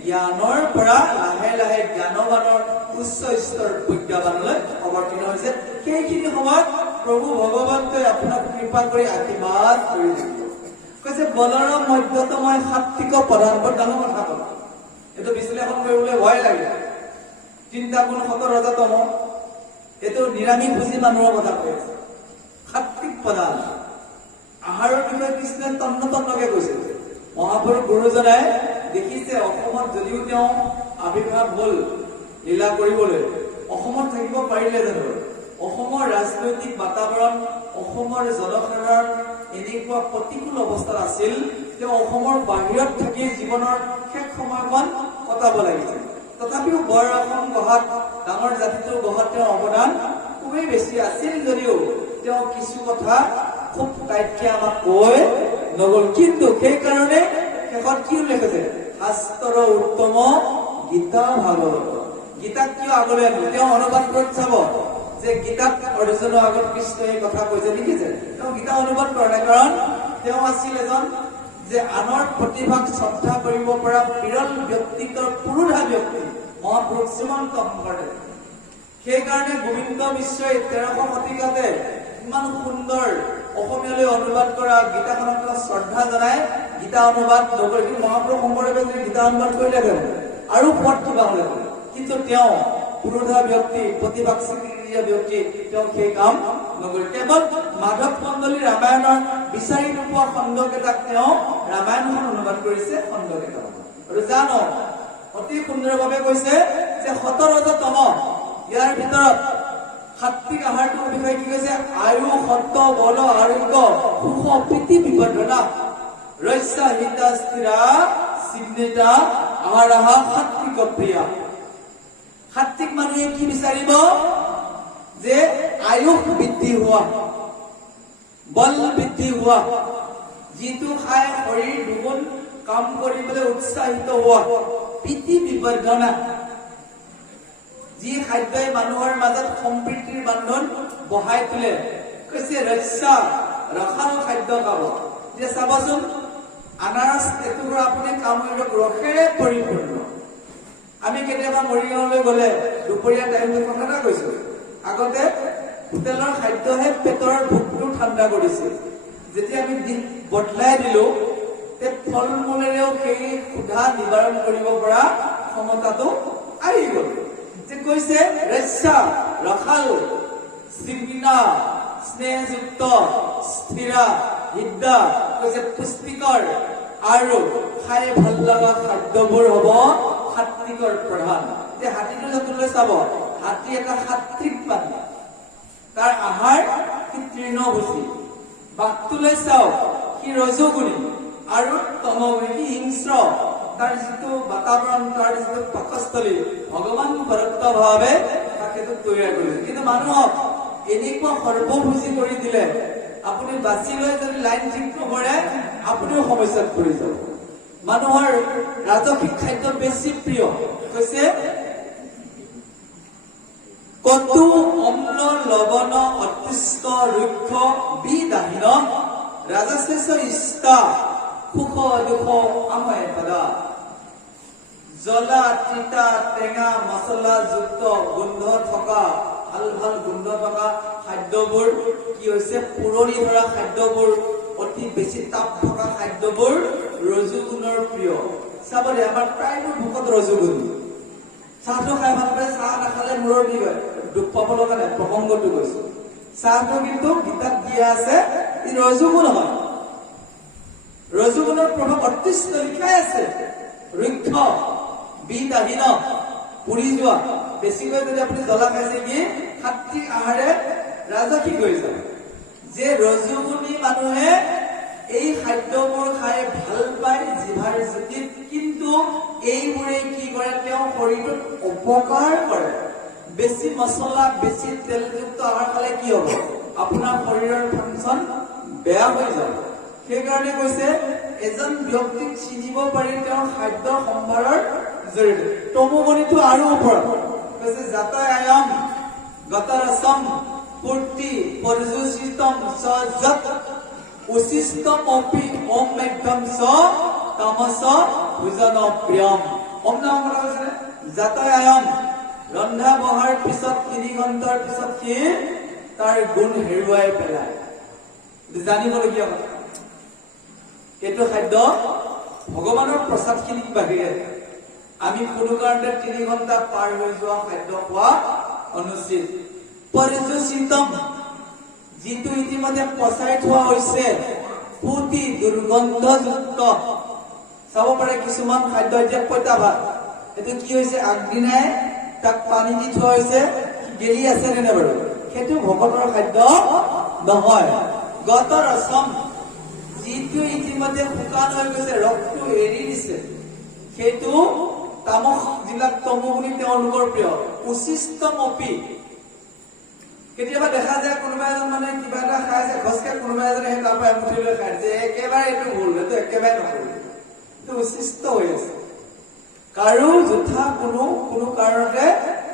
জ্ঞানৰ পৰা লাহে লাহে জ্ঞানবানৰ উচ্চ স্তৰ প্ৰজ্ঞাবানলৈ অৱতীৰ্ণ হৈছে। সেইখিনি সময়ত প্ৰভু ভগৱন্তই আপোনাক কৃপা কৰি আশীৰ্বাদ কৰি থাকিব। কৈছে বলৰ মধ্যত মই সাত্বিক প্ৰধান, বৰ ডাঙৰ কথা কল। এইটো বিশ্লেষণ কৰিবলৈ ভয় লাগে। 3টা গুণ 17 ৰজতম, এইটো নিৰামিষ ভোজী মানুহৰ কথা কৈ আছে। সাত্বিক প্ৰধান আহাৰৰ বিষয়ে কৃষ্ণই তন্নতন্নকে কৈছে। মহাপুৰুষ গুৰুজনাই দেখিছে অসমত যদিও তেওঁ আবিৰ্ভাৱ হল লীলা কৰিবলৈ, অসমত থাকিব পাৰিলে জানো? অসমৰ ৰাজনৈতিক বাতাবৰণ, অসমৰ জনসাধাৰণ এনেকুৱা প্ৰতিকূল অৱস্থাত আছিল যে অসমৰ বাহিৰত থাকি জীৱনৰ শেষ সময়কণ কটাব লাগিছিল। তথাপিও বৰ অসম গঢ়াত, ডাঙৰ জাতিটোৰ গঢ়াত তেওঁৰ অৱদান খুবেই বেছি আছিল যদিও তেওঁ কিছু কথা খুব টাইটকে আমাক কৈ নগল। কিন্তু সেইকাৰণে শেষত কি উল্লেখ আছে? শাস্ত্ৰৰ উত্তম গীতা ভাগৱত। গীতাক কিয় আগলৈ আনিল? তেওঁ অনুবাদ কৰি চাব যে গীতাত অৰ্জুনৰ আগত কৃষ্ণই এই কথা কৈছে, লিখিছে। তেওঁ গীতা অনুবাদ কৰা নাই, কাৰণ তেওঁ আছিল এজন যে আনৰ প্ৰতিভাক শ্ৰদ্ধা কৰিব পৰা বিৰল ব্যক্তিত্বৰ পুৰুষা ব্যক্তি, মহাপুৰুষ শ্ৰীমন্ত শংকৰদেৱ। সেইকাৰণে গোবিন্দ মিশ্ৰই 1300 শতিকাতে ইমান সুন্দৰ অসমীয়ালৈ অনুবাদ কৰা গীতাখনক শ্ৰদ্ধা জনাই গীতা অনুবাদ নকৰে। কিন্তু মহাপুৰুষ শংকৰদেৱে যদি গীতা অনুবাদ কৰিলেহেঁতেন আৰু পথ কিবা হ'লেহেঁতেন। কিন্তু তেওঁ পুৰুষা ব্যক্তি, প্ৰতিভাক স্বীকৃতি দিয়া ব্যক্তি, তেওঁ সেই কাম নকৰিল। কেৱল মাধৱ মণ্ডলী ৰামায়ণৰ বিচাৰি নোপোৱা খণ্ডকেইটাক তেওঁ ৰামায়ণখন অনুবাদ কৰিছে, খণ্ডকেইটা। আৰু জানো অতি সুন্দৰভাৱে কৈছে যে 17তম ইয়াৰ ভিতৰত সাত্বিক আহাৰটোৰ বিষয়ে কি কৈছে? আয়ু, সত্য, বল, আৰোগ্য, সুখ, প্ৰীতি, বিবৰ্ধনা, ৰস্যা, হিতা, স্থিৰা, চিহ্নিতা, আহাৰাহা, সাত্বিক প্ৰিয়া। সাত্বিক মানুহে কি বিচাৰিব? যে আয়ুস বৃদ্ধি হোৱা, বল বৃদ্ধি হোৱা, যিটো খাই শৰীৰ দুগুণ কাম কৰিবলৈ উৎসাহিত হোৱা, প্ৰীতি বিবৰ্ধনা, যি খাদ্যই মানুহৰ মাজত সম্প্ৰীতিৰ বান্ধন বহাই তোলে। কৈছে ৰস্যা, ৰসাল খাদ্য খাব। যে চাবচোন, আনাৰস এটুকুৰা আপুনি কামুৰিব, ৰসেৰে পৰিপূৰ্ণ। আমি কেতিয়াবা মৰিগাঁৱলৈ গলে দুপৰীয়া টাইমত কথা এটা কৈছো, আগতে হোটেলৰ খাদ্যহে পেটৰ ভোকটো ঠাণ্ডা কৰিছিল। যেতিয়া আমি দিন বদলাই দিলো, ফল মূলেৰেও সেই ক্ষুধা নিবাৰণ কৰিব পৰা ক্ষমতাটো আহি গল। যে কৈছে ৰস্যা, ৰসাল, স্নিগ্ধা, স্নেহযুক্ত, স্থিৰা, হৃদা, কৈছে পুষ্টিকৰ আৰু খাই ভাল লগা খাদ্যবোৰ হব সাত্বিকৰ প্ৰধান। যে হাতীটো যতনলৈ চাব, হাতী এটা সাত্বিক প্ৰাণী, তাৰ আহাৰ সি তৃণভোজী। বাঘটোলৈ চাওক, সি ৰজগুণী আৰু তমগুণী, সি হিংস্ৰ। তাৰ যিটো বাতাবৰণ, তাৰ যিটো পাকস্থলী, ভগৱান পৰোক্ষভাৱে তাক সেইটো তৈয়াৰ কৰিছে। কিন্তু মানুহক এনেকুৱা সৰ্বভোজী কৰি দিলে, আপুনি বাছি লৈ যদি লাইন ঠিক নকৰে আপুনিও সমস্যাত পৰি যাব। মানুহৰ ৰাজসিক খাদ্য বেছি প্ৰিয়। কৈছে কটু, অম্ল, লৱণ, অতৃষ্ট, ৰুক্ষ, বিদাহীন, ৰাজশেষ, ইষ্টা, সুখ, দুখ, আময় পদা। জ্বলা, তিতা, টেঙা, মছলা যুক্ত, গোন্ধ থকা, ভাল ভাল গোন্ধ থকা খাদ্যবোৰ কি হৈছে? পুৰণি ধৰা খাদ্যবোৰ, অতি বেছি তাপ থকা খাদ্যবোৰ ৰজুগুণৰ প্ৰিয়। চাব দে, আমাৰ প্ৰায়বোৰ ভোকত ৰজুগুণ। চাহটো খাই ভাল পায়, চাহ নাখালে মূৰৰ বিষ হয়। দুখ পাব লগা নাই, প্ৰসংগটো গৈছো। চাহটো কিন্তু গীতাত দিয়া আছে ই ৰজুগুণ হয়। ৰজুগুণৰ প্ৰভাৱ অতৃষ্ট লিখাই আছে। ৰুক্ষ, বিদাহীন, পুৰি যোৱা, বেছিকৈ যদি আপুনি জ্বলা খাইছে কি সাত্বিক আহাৰে ৰাজসিক হৈ যায়। যে ৰজুগুণী মানুহে এই খাদ্যবোৰ খাই ভাল পায় জিভাৰ জুতিত, কিন্তু এইবোৰে কি কৰে? তেওঁ শৰীৰটোত অপকাৰ কৰে। বেছি মছলা, বেছি তেলযুক্ত আহাৰ খালে কি হ'ব? আপোনাৰ শৰীৰৰ ফাংচন বেয়া হৈ যাব। সেইকাৰণে কৈছে এজন ব্যক্তিক চিনিব পাৰি তেওঁৰ খাদ্য সম্ভাৰৰ জৰিয়তে। তমোগুণীটো আৰু ওপৰত কৈছে যাতায়াম, গতৰসম, পূৰ্তি, পৰ্যুষিতম, সযত, উচিষ্টম অপি, ওম মধ্যম স, তামস, ভোজন প্ৰিয়ম। ওম নাম কৰা হৈছে যাতায়াম, ৰন্ধা বঢ়াৰ পিছত 3 ঘণ্টাৰ পিছত সি তাৰ গুণ হেৰুৱাই পেলায়। জানিবলগীয়া কথা, এইটো খাদ্য ভগৱানৰ প্ৰসাদখিনিক বাহিৰে আমি কোনো কাৰণতে 3 ঘণ্টা পাৰ হৈ যোৱা খাদ্য খোৱা অনুচিত। পৰ্যুষিতম, যিটো ইতিমধ্যে পচাই থোৱা হৈছে, পুতি, দুৰ্গন্ধযুক্ত। চাব পাৰে কিছুমান খাদ্য, এতিয়া পইতা ভাত, এইটো কি হৈছে? আগদিনাই তাক পানী দি থোৱা হৈছে, গেলি আছে নে নাই বাৰু? সেইটো ভকতৰ খাদ্য নহয়। গত ৰসম, যিটো ইতিমধ্যে শুকান হৈ গৈছে, ৰসটো এৰি দিছে, সেইটো তামস যিবিলাক তমু বুলি তেওঁলোকৰ প্ৰিয়। উচিষ্টমপি, কেতিয়াবা দেখা যায় কোনোবা এজন মানে কিবা এটা খাইছে, ঘচকে কোনোবা এজনে সেই তাৰ পৰা এমুঠি লৈ খাইছে, একেবাৰে এইটো ভুল, এইটো একেবাৰে নকৰিব, এইটো উচিষ্ট হৈ আছে। কাৰো যথা কোনো কাৰণতে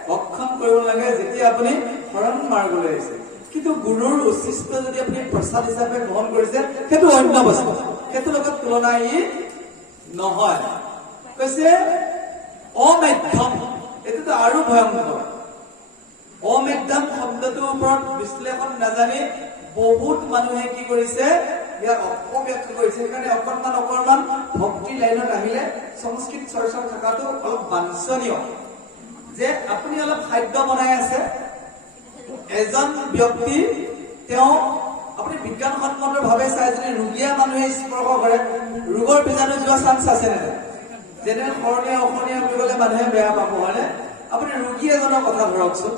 ভক্ষণ কৰিব লাগে যেতিয়া আপুনি শৰণ মাৰ্গলৈ আহিছে। কিন্তু গুৰুৰ উচিষ্ট যদি আপুনি প্ৰসাদ হিচাপে গ্ৰহণ কৰিছে, সেইটো অন্য বস্তু, সেইটোৰ লগত তুলনা ই নহয়। কৈছে অমেধ্যম, এইটোতো আৰু ভয়ংকৰ। অমেধ্যম শব্দটোৰ ওপৰত বিশ্লেষণ নাজানি বহুত মানুহে কি কৰিছে, ইয়াক অপব্যাখ্যা কৰিছে। সেইকাৰণে অকণমান ভক্তি লাইনত আহিলে সংস্কৃত চৰ্চা থকাটো অলপ বাঞ্ছনীয়। যে আপুনি অলপ খাদ্য বনাই আছে, এজন ব্যক্তি তেওঁ আপুনি বিজ্ঞানসন্মত ভাৱে চাই যদি ৰোগীয়া মানুহে স্পৰ্শ কৰে, ৰোগৰ বীজাণু যোৱা চান্স আছে নে? যেনে শৰণীয়া অশৰণীয়া বুলি ক'লে মানুহে বেয়া পাব, হয়নে? আপুনি ৰোগী এজনৰ কথা ধৰকচোন,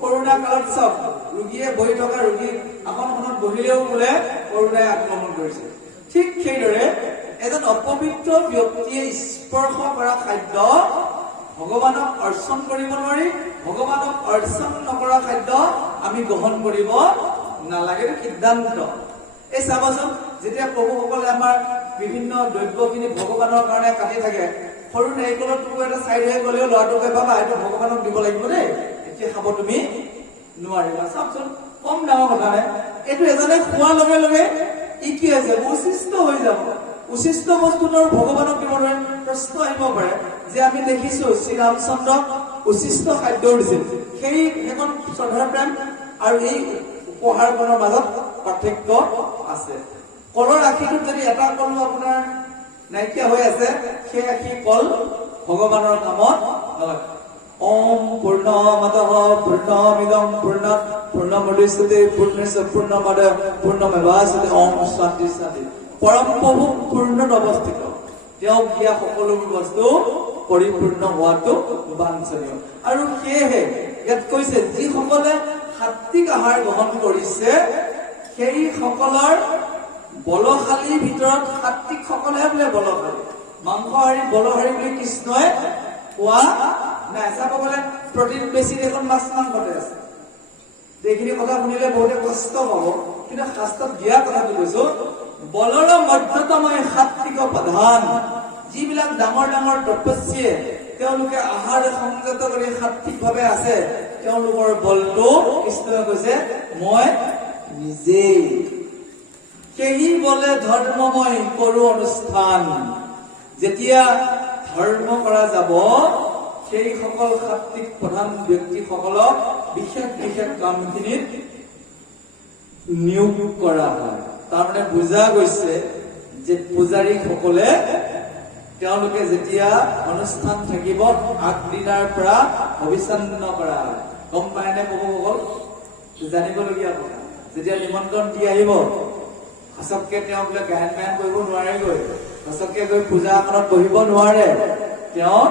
কৰোণা কালত চাওক, ৰোগীয়ে বহি থকা ৰোগী আসনখনত বহিলেও বোলে কৰোণাই আক্ৰমণ কৰিছে। ঠিক সেইদৰে এজন অপবিত্ৰ ব্যক্তিয়ে স্পৰ্শ কৰা খাদ্য ভগৱানক অৰ্চন কৰিব নোৱাৰি, ভগৱানক অৰ্চন নকৰা খাদ্য আমি গ্ৰহণ কৰিব নালাগে, সিদ্ধান্ত। এই চাবচোন, যেতিয়া প্ৰভুসকলে আমাৰ বিভিন্ন দ্ৰব্যখিনি ভগৱানৰ কাৰণে কাটি থাকে, সৰু নাৰিকলৰ টুকুৰা এটা চাইড হৈ গলেও ল'ৰাটোকে বাবা এইটো ভগৱানক দিব লাগিব দেই, এতিয়া খাব তুমি নোৱাৰিবা। চাওকচোন, কম ডাঙৰ কথা নাই। এইটো এজনে খোৱাৰ লগে লগে ই কি হৈছে, উচিষ্ট হৈ যাব। উচিষ্ট বস্তুটো ভগৱানক দিব নোৱাৰে। প্ৰশ্ন আহিব পাৰে যে আমি দেখিছো শ্ৰীৰামচন্দ্ৰক উচিষ্ট খাদ্য দিছিল, সেইখন শ্ৰদ্ধাৰ প্ৰেম আৰু এই উপহাৰখনৰ মাজত পাৰ্থক্য আছে। কলৰ আশীটোত যদি এটা কলো আপোনাৰ নাইকিয়া হৈ আছে, সেই আশী কল ভগৱানৰ কামত নহয়। ওম পূৰ্ণমদঃ পূৰ্ণমিদং পূৰ্ণাৎ পূৰ্ণমুদচ্যতে পূৰ্ণস্য পূৰ্ণমাদায় পূৰ্ণমেৱাস্যতে। ওম শান্তি শান্তি। পৰম প্ৰভু পূৰ্ণত অৱস্থিত, তেওঁক দিয়া সকলোবোৰ বস্তু পৰিপূৰ্ণ হোৱাটো বাঞ্ছনীয়। আৰু সেয়েহে ইয়াত কৈছে যিসকলে সাত্বিক আহাৰ গ্ৰহণ কৰিছে সেই সকলৰ বলশালীৰ ভিতৰত সাত্বিক সকলেহে বোলে বলশালী। মাংসহাৰী বলশালী বুলি কৃষ্ণই কোৱা নাই। চাব গ'লে প্ৰটিন বেছি দেখোন মাছ মাংসতে আছে। এইখিনি কথা শুনিলে বহুতে কষ্ট পাব, কিন্তু শাস্ত্ৰত দিয়া কথাটো কৈছো, বলৰ মধ্যতময় সাত্বিক প্ৰধান। যিবিলাক ডাঙৰ ডাঙৰ তপস্বীয়ে তেওঁলোকে আহাৰ সংযত কৰি সাত্বিক ভাৱে আছে, তেওঁলোকৰ বলটো কৃষ্ণই কৈছে মই নিজেই। সেই বলে ধৰ্মময় কৰো অনুষ্ঠান। যেতিয়া ধৰ্ম কৰা যাব, সেই সকল সাত্বিক প্ৰধান ব্যক্তিসকলক বিশেষ বিশেষ কামখিনিত নিয়োগ কৰা হয়। তাৰমানে বুজা গৈছে যে পূজাৰীসকলে তেওঁলোকে যেতিয়া অনুষ্ঠান থাকিব আগদিনাৰ পৰা অবিচ্ছিন্ন কৰা হয়। গম পায়নে প্ৰভুসকল? জানিবলগীয়া কথা। যেতিয়া নিমন্ত্ৰণ দি আহিব, সঁচককে তেওঁ বোলে গায়ন বায়ন কৰিব নোৱাৰেগৈ, সঁচককে গৈ পূজা এখনত বহিব নোৱাৰে, তেওঁ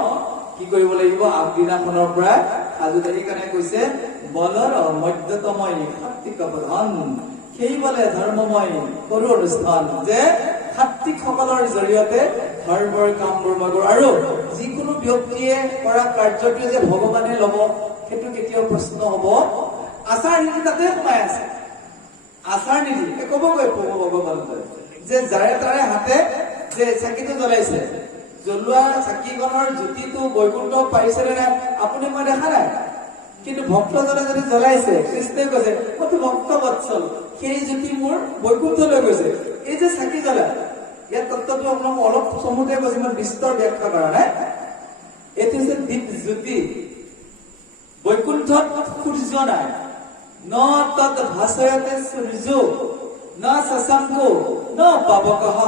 কি কৰিব লাগিব? আগদিনাখনৰ পৰা সাজু। সেইকাৰণে কৈছে বলৰ মধ্যতময় সাত্বিক প্ৰধান, সেই বলে ধৰ্মময় কৰো অনুষ্ঠান। যে সাত্বিক সকলৰ জৰিয়তে ধৰ্মৰ কামবোৰ মই কৰো। আৰু যিকোনো ব্যক্তিয়ে কৰা কাৰ্যটোৱে যে ভগৱানে লব, সেইটো কেতিয়াও প্ৰশ্ন হব। আচাৰ নীতি তাতে সোমাই আছে। আচাৰ নীতি কবগৈ ভগৱান যে যাৰে তাৰে হাতে যে চাকিটো জ্বলাইছে, জ্বলোৱা চাকিখনৰ জ্যোতিটো বৈকুণ্ঠ পাৰিছে নে নাই আপুনি মই দেখা নাই, কিন্তু ভক্তজনে যদি জ্বলাইছে, কৃষ্ণই কৈছে মইতো ভক্ত বৎসল, সেই জ্যোতি মোৰ বৈকুণ্ঠলৈ গৈছে। এই যে চাকি জ্বলা, ইয়াৰ তত্ত্বটো আপোনাক অলপ চমুতে কৈছে, ইমান বিস্তৰ ব্যাখ্যা কৰা নাই। এইটো হৈছে দীপ জ্যোতি। বৈকুণ্ঠত সূৰ্য নাই, ন তৎ ভাসয়তে সূৰ্য ন শশাঙ্কো ন পাবকঃ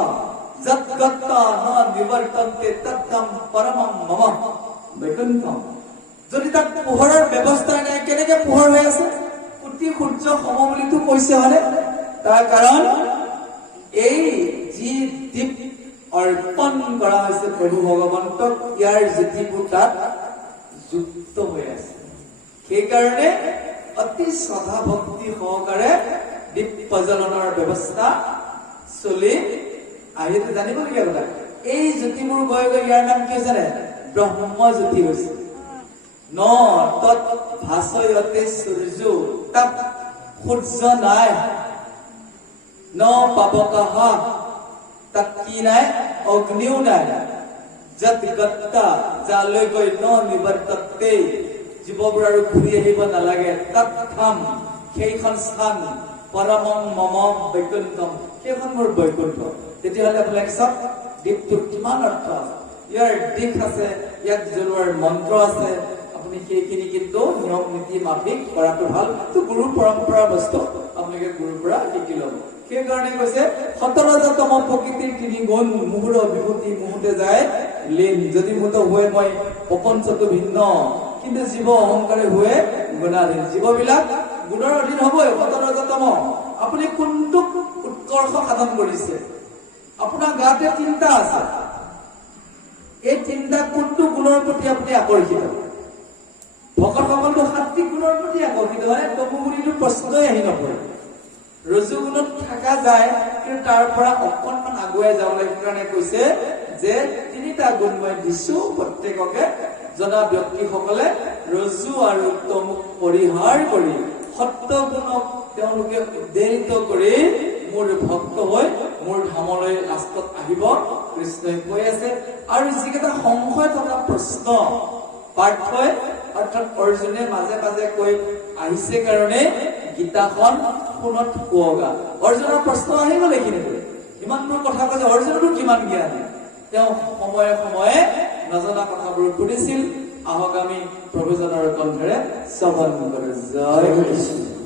যৎ গত্তা ন নিবৰ্তন্তে তৎতম পৰমম মম বৈকুণ্ঠম। যদি তাত পোহৰৰ ব্যৱস্থা নাই, কেনেকে পোহৰ হৈ আছে? কোটি সূৰ্য সম বুলিতো কৈছে, হয়নে? তাৰ কাৰণ এই যি দীপ অৰ্পণ কৰা হৈছে প্ৰভু ভগৱন্তক, ইয়াৰ জ্যোতিবোৰ তাত যুক্ত হৈ আছে। সেইকাৰণে অতি শ্ৰদ্ধা ভক্তি সহকাৰে দীপ প্ৰজ্বলনৰ ব্যৱস্থা চলি আহিতে জানিবলগীয়া কথা। এই জ্যোতিবোৰ গৈ গৈ ইয়াৰ নাম কি জানে? ব্ৰহ্মজ্যোতি হৈছে। ন তৎ ভাসয়তে সূৰ্য, তাত সূৰ্য নাই। ন পাবকহ, তাত কি নাই? অগ্নিও নাই। যত গত্তা, যালৈ গৈ ন নিবৰ্ততে, জীৱবোৰ আৰু ঘূৰি আহিব নালাগে। তাত ধাম, সেইখন স্থান, পৰমং মম বৈকুণ্ঠম, সেইখন মোৰ বৈকুণ্ঠ। তেতিয়াহ'লে আপোনালোকে চাওক দীপটোৰ কিমান অৰ্থ আছে, ইয়াৰ দিশ আছে, ইয়াক জ্বলোৱাৰ মন্ত্ৰ আছে। আপুনি সেইখিনি কিন্তু নিয়ম নীতি মাফিক কৰাটো ভাল। তো গুৰুৰ পৰম্পৰা বস্তু আপোনালোকে গুৰুৰ পৰা শিকি ল'ব। সেইকাৰণে কৈছে 17তম প্ৰকৃতিৰ 3 গুণ, মুহুৰ বিভূতি মুহূৰ্তে যায় লীন। যদি মুহূৰ্ত হয় মই প্ৰপঞ্চটো ভিন্ন, কিন্তু জীৱ অহংকাৰে হয় গুণাধীন। জীৱবিলাক গুণৰ অধীন হবই। 17তম আপুনি কোনটো উৎকৰ্ষ সাধন কৰিছে? আপোনাৰ গাতে 3টা আছে, এই 3টা কোনটো গুণৰ প্ৰতি আপুনি আকৰ্ষিত? ভকতসকলটো সাত্বিক গুণৰ প্ৰতি আকৰ্ষিত হয়। তমোগুণীটো প্ৰশ্নই আহি নপৰে। ৰজুগুণত থকা যায়, কিন্তু তাৰ পৰা অকণমান আগুৱাই যাব লাগে। কাৰণে কৈছে যে 3টা গুণ মই দিছো প্ৰত্যেককে। জনা ব্যক্তিসকলে ৰজু আৰু তমোক পৰিহাৰ কৰি সত্য গুণক তেওঁলোকে উদ্দেলিত কৰি মোৰ ভক্ত হৈ মোৰ ধামলৈ লাষ্টত আহিব, কৃষ্ণই কৈ আছে। আৰু যিকেইটা সংশয় থকা প্ৰশ্ন পাৰ্থই অৰ্থাৎ অৰ্জুনে মাজে মাজে কৈ আহিছে কাৰণে গীতাখন শুনত শুৱগা। অৰ্জুনৰ প্ৰশ্ন আহি গ'ল এইখিনি। ইমানবোৰ কথা কৈছে, অৰ্জুনৰো কিমান জ্ঞান। তেওঁ সময়ে সময়ে নজনা কথাবোৰ সুধিছিল। আহক আমি প্ৰভুজনৰ কণ্ঠেৰে শ্ৰৱণ কৰো। জয় কৃষ্ণ।